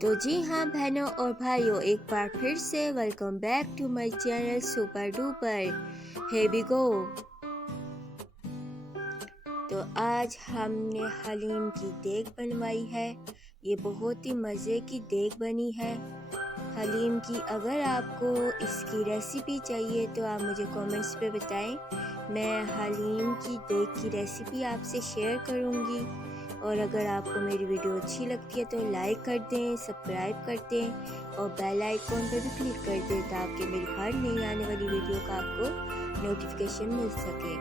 तो जी हाँ बहनों और भाइयों, एक बार फिर से welcome back to my channel super duper heavy go. तो आज हमने हलीम की देग बनवाई है। ये बहुत ही मज़े की देग बनी है हलीम की। अगर आपको इसकी रेसिपी चाहिए तो आप मुझे कमेंट्स पे बताएं। मैं हलीम की देग की रेसिपी आपसे शेयर करूँगी। और अगर आपको मेरी वीडियो अच्छी लगती है तो लाइक कर दें, सब्सक्राइब कर दें और बेल आइकॉन पर भी क्लिक कर दें ताकि मेरी हर नई आने वाली वीडियो का आपको नोटिफिकेशन मिल सके।